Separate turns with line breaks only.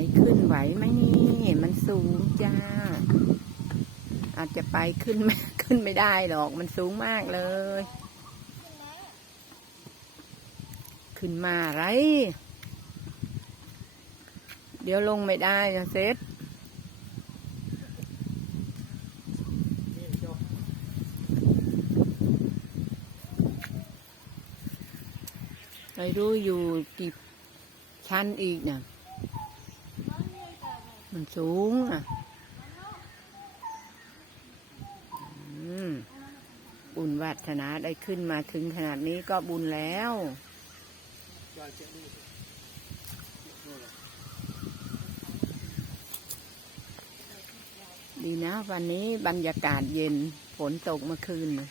ไหวขึ้นไหวไหมนี่มันสูงจ้า อาจจะไปขึ้นไม่ขึ้นไม่ได้หรอก มันสูงมากเลย ขึ้นมาไร เดี๋ยวลงไม่ได้นะเซตไม่รู้อยู่กี่ชั้นอีกเนี่ย มันสูงอะอืมบุญวัฒนาได้ขึ้นมาถึงขนาดนี้ก็บุญแล้วดีนะ วันนี้บรรยากาศเย็น ฝนตกเมื่อคืนนะ